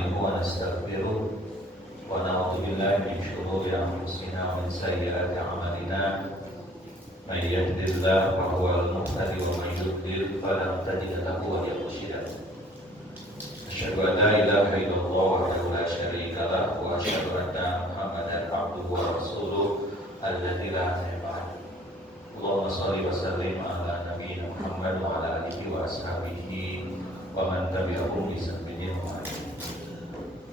نستعينه ونستغفره ونعوذ بالله من شرور أنفسنا ومن سيئات أعمالنا من يهد الله فهو المهتدي ومن يضلل فلن تجد له وليا مرشدا أشهد أن لا إله إلا الله وحده لا شريك له وأشهد أن محمدا عبده ورسوله الذي لا نبي بعده اللهم صل وسلم على نبينا محمد وعلى آله وأصحابه ومن تبعهم بإحسان إلى يوم الدين.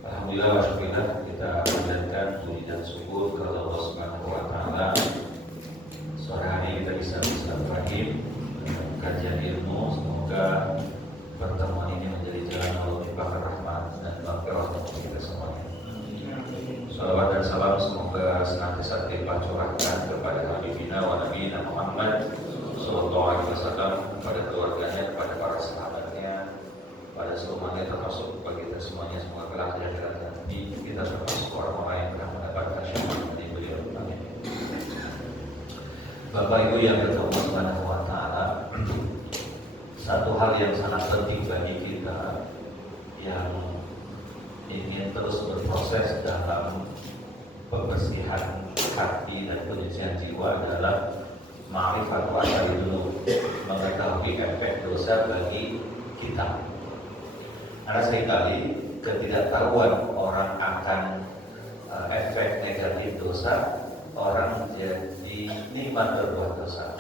Alhamdulillah wa syukurillah, kita panjatkan puji dan syukur kepada Allah Subhanahu wa taala. Sore hari kita bisa bersilaturahim kajian ilmu, semoga pertemuan ini menjadi jalan Allah limpahkan rahmat dan maghfirah untuk kita semuanya. Salawat dan salam semoga senantiasa dilimpah curahkan kepada Habibina wa Nabiyina Muhammad sallallahu alaihi wasallam, kepada keluarganya, kepada para sahabatnya, pada semuanya, termasuk bagi kita semuanya. Semoga kelak di akhirat nanti kita termasuk orang-orang yang telah mendapatkan syafaat dari beliau. Amin. Bapak Ibu yang bertemu Subhanahu wa taala, satu hal yang sangat penting bagi kita yang ingin terus berproses dalam pembersihan hati dan penyucian jiwa adalah ma'rifat wa dulu, mengetahui efek dosa bagi kita. Karena seringkali ketidaktahuan orang akan efek negatif dosa, orang jadi nikmat berbuat dosa.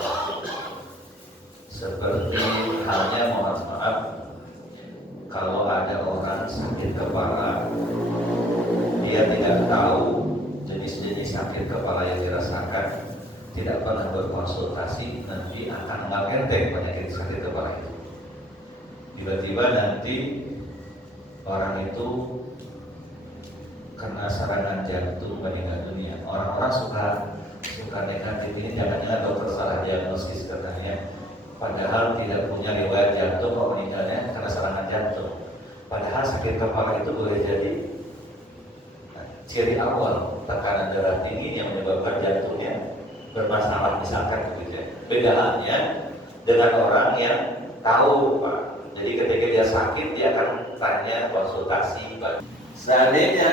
Seperti halnya, mohon maaf, kalau ada orang sakit kepala, dia tidak tahu jenis-jenis sakit kepala yang dirasakan, tidak pernah berkonsultasi, nanti akan menganggap enteng penyakit sakit kepala itu. Tiba-tiba nanti orang itu kena serangan jantung, meninggal dunia. Orang-orang suka negatif ini, jangan-jangan dokter salah diagnosis katanya. Padahal tidak punya riwayat jantung, kok meninggalnya karena serangan jantung. Padahal sakit kepala itu boleh jadi ciri awal tekanan darah tinggi yang menyebabkan jantungnya bermasalah, misalkan begitu. Beda halnya dengan orang yang tahu, Pak. Jadi ketika dia sakit, dia akan tanya konsultasi. Seandainya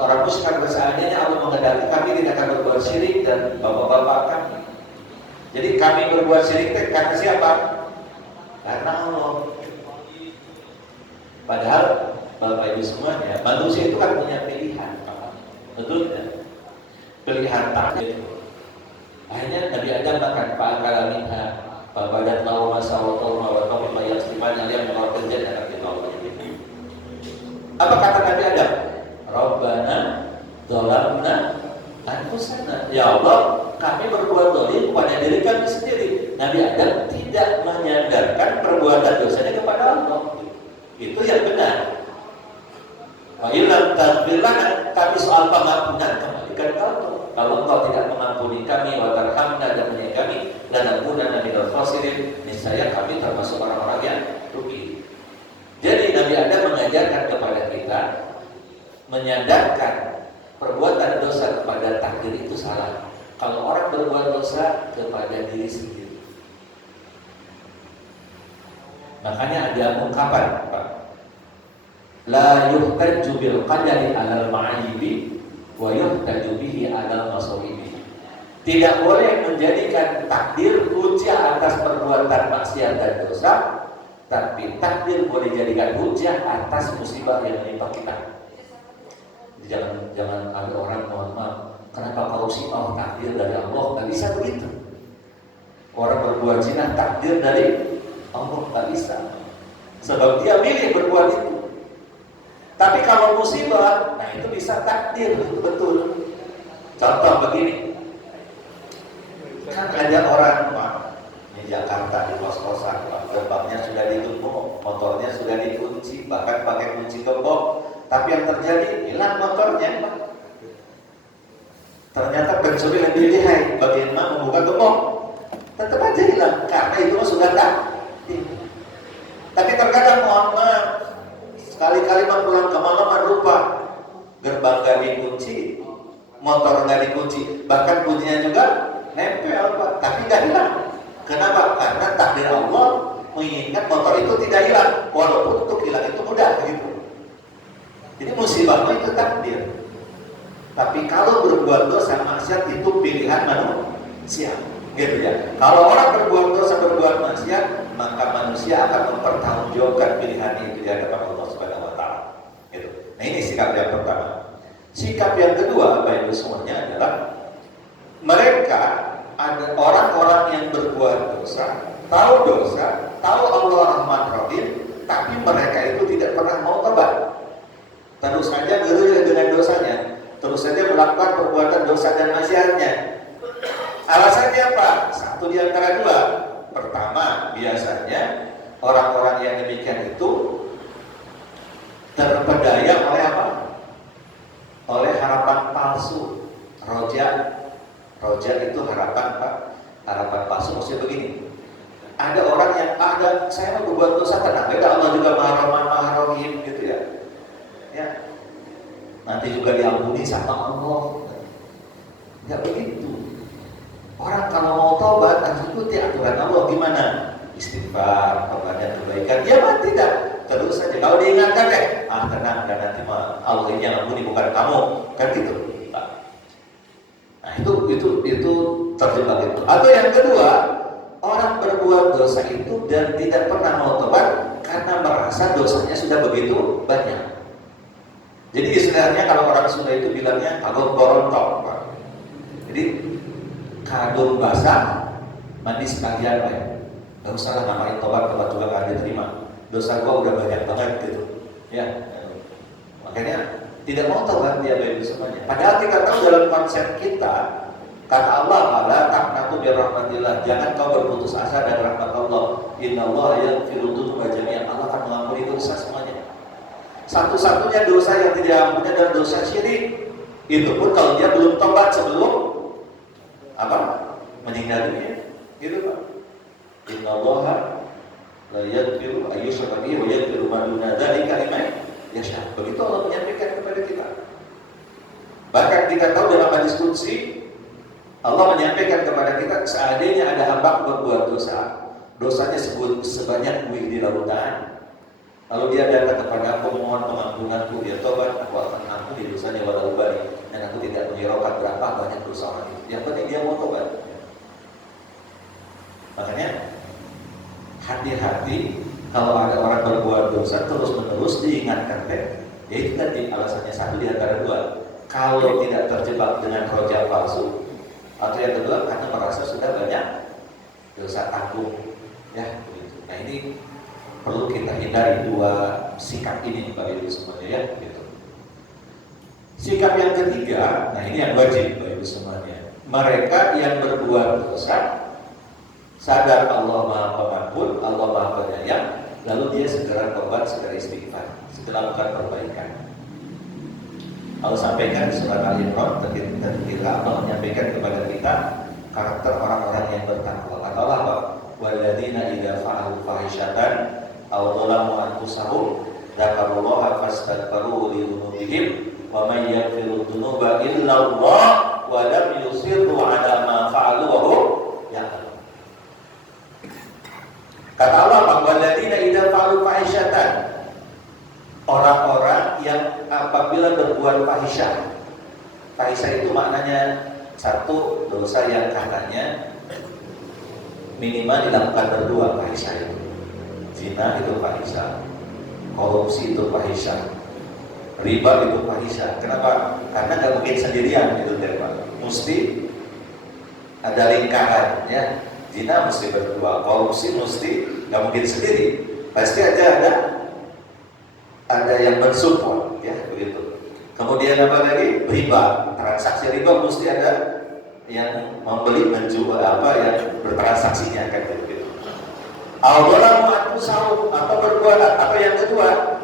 orang musyrik, seandainya Allah menghendaki kami tidak akan berbuat syirik dan bapak-bapak kami. Jadi kami berbuat syirik karena siapa? Karena Allah. Padahal Bapak Ibu semuanya, manusia itu kan punya pilihan, betul ya? Pilihan takdir. Akhirnya Nabi Adam makan fa'akala minha fabadat lahu ma sawatahuma wa tawma yasliman yang menolak kerja dan kita Allah. Apa kata Nabi Adam? Rabbana dzalamna anfusana. Ya Allah, kami berbuat zalim kepada diri kami sendiri. Nabi Adam tidak menyandarkan perbuatan dosanya kepada Allah. Itu yang benar. Wa illam taghfir lana, kami soal pengampunan kembalikan ke Allah. Kalau Engkau tidak mengampuni kami wa tarhamna dan menyayangi kami, lanakunanna minal khasirin, niscaya kami termasuk orang-orang yang rugi. Jadi Nabi Adam mengajarkan kepada kita menyandarkan perbuatan dosa kepada takdir itu salah. Kalau orang berbuat dosa kepada diri sendiri. Makanya ada ungkapan, Pak. La yuhtaju bil qadari 'alal ma'ayibi wa yuhtaju bihi 'alal masawibi. Tidak boleh menjadikan takdir hujah atas perbuatan maksiat dan dosa, tapi takdir boleh dijadikan hujah atas musibah yang menimpa kita. Jangan ada orang, mohon maaf, kenapa kau sih takdir dari Allah? Gak bisa begitu. Orang berbuat zina takdir dari Allah, gak bisa. Sebab dia milih berbuat itu. Tapi kalau musibah, nah itu bisa takdir, betul. Contoh begini, kan ada orang, Pak, di Jakarta di kos-kosan, gerbangnya sudah ditutup, motornya sudah dikunci, bahkan pakai kunci gembok. Tapi yang terjadi, hilang motornya, Pak. Ternyata pencuri lebih lihai, bagaimana membuka gembok? Tetap aja hilang, karena itu sudah takdir. Tapi terkadang, mohon maaf, sekali-kali pulang ke malam lupa, gerbang gak dikunci, motor gak dikunci, bahkan kuncinya juga nempel, Pak, tapi gak hilang. Kenapa? Karena takdir Allah menginginkan motor itu tidak hilang, walaupun untuk hilang itu mudah, begitu. musibah itu takdir. Tapi kalau berbuat dosa maksiat itu pilihan manusia, gitu ya. Kalau orang berbuat dosa, berbuat maksiat, maka manusia akan mempertanggungjawabkan pilihan itu di hadapan Allah Subhanahu wa taala. Gitu. Nah, ini sikap yang pertama. Sikap yang kedua, Bapak Ibu semuanya, adalah mereka ada orang-orang yang berbuat dosa, tahu Allah Rahman Rahim, tapi mereka itu tidak pernah mau tobat. Terus saja geruh dengan dosanya, terus saja melakukan perbuatan dosa dan maksiatnya. Alasannya apa? Satu di antara dua. Pertama, biasanya orang-orang yang demikian itu terpedaya oleh apa? Oleh harapan palsu. Roja itu harapan Pak. Harapan palsu maksudnya begini. Ada orang yang saya mau berbuat dosa, tenang, Allah juga Maha Rahman Maha Rahim, gitu ya. Ya, nanti juga diampuni sama Allah. Nggak begitu. Orang kalau mau taubat harus ikuti aturan Allah. Gimana? Istighfar, taubatnya kebaikan. Ya mah tidak. Terus saja. Kalau diingatkan tenang, dan nanti Allah ini yang ampuni bukan kamu. Kan gitu. Nah itu terjebak itu. Atau yang kedua, orang berbuat dosa itu dan tidak pernah mau taubat karena merasa dosanya sudah begitu banyak. Jadi istilahnya kalau orang Sunda itu bilangnya kagum borontok, Pak. Jadi kadung basah mandi sekalian, Pak. Gak usah lah namain tobat juga gak diterima. Dosa gua udah banyak banget gitu. Ya. Makanya tidak mau tobat dia Bapak Ibu semuanya. Padahal kita tahu dalam konsep kita, kata Allah, "La taqnatu min rahmatillah." Jangan kau berputus asa dari rahmat Allah. Innallaha yaghfiru dzunuba jami'an. Allah akan mengampuni dosa semuanya. Satu-satunya dosa yang tidak ampuni adalah dosa syirik. Itu pun kalau dia belum tobat sebelum meninggal dunia. Gitu Pak. Innallaha la yaghfiru ayyushraka bihi wa yaghfiru ma duna dzalika liman yasha. Begitu Allah menyampaikan kepada kita. Bahkan kita tahu dalam hadis qudsi Allah menyampaikan kepada kita, seandainya ada hamba berbuat dosa, dosanya sebanyak buih di lautan, lalu dia datang kepada aku memohon pengampunanku, dia tobat, aku akan ampuni dosanya walau balik, dan aku tidak menghiraukan berapa banyak dosa orang itu. Yang penting dia mau tobat. Makanya hati-hati kalau ada orang berbuat dosa terus-menerus diingatkan, yaitu tadi alasannya satu di antara dua. Kalau tidak terjebak dengan roja palsu, atau yang kedua karena merasa sudah banyak dosa tanggung, ya begitu. Nah ini perlu kita hindari dua sikap ini Bapak Ibu semuanya, ya gitu. Sikap yang ketiga, nah ini yang wajib Bapak Ibu semuanya. Mereka yang berbuat dosa sadar Allah Maha Pengampun, Allah Maha Penyayang, lalu dia segera tobat, segera istighfar, segera melakukan perbaikan. Allah sampaikan di surat Al-Imran ketika Allah menyampaikan kepada kita karakter orang-orang yang bertakwa. Kata Allah apa? Walladzina idza fa'alu fahishatan aw dzalamu anfusahum dzakarullaha fastaghfiru li dzunubihim wa may yaghfiru dzunuba illa Allah wa lam yusirru 'ala ma fa'alu wa hum ya'lamun. Kata Allah apa? Walladzina idza fa'alu fahishatan, orang-orang yang apabila berbuat fahisyah. Fahisyah itu maknanya satu, dosa yang katanya minimal dilakukan berdua. Fahisyah itu zina, itu fahisyah. Korupsi itu fahisyah. Riba itu fahisyah. Kenapa? Karena nggak mungkin sendirian itu Pak. Mesti ada lingkaran, ya. Zina mesti berdua, korupsi mesti nggak mungkin sendiri. Pasti ada yang mensupport, ya begitu. Kemudian apa lagi? Riba, transaksi riba mesti ada yang membeli, menjual, yang bertransaksinya kan begitu. Al-Dhalam atau berbuat, atau yang kedua,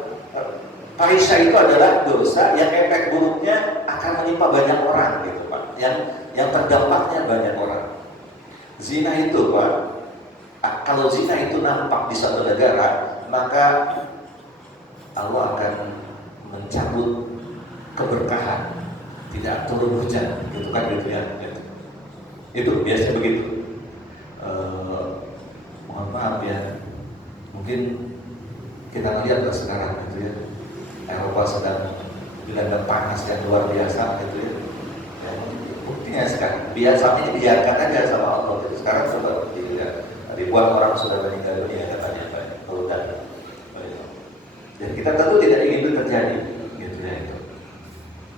fahisyah itu adalah dosa yang efek buruknya akan menimpa banyak orang, gitu Pak. Yang terdampaknya banyak orang. Zina itu Pak, kalau zina itu nampak di suatu negara, maka Allah akan mencabut keberkahan, tidak turun hujan, gitu kan gitu ya. Itu biasa begitu. Mohon maaf ya, mungkin kita lihat sekarang gitu ya, Eropa sedang dilanda panas yang luar biasa gitu ya. Ya, buktinya sekarang biasanya dibiarkan aja sama Allah. Jadi sekarang sudah begitu ya. Ribuan orang sudah meninggal dunia katanya dan dan kita tentu tidak ingin itu terjadi gitu ya.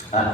Nah,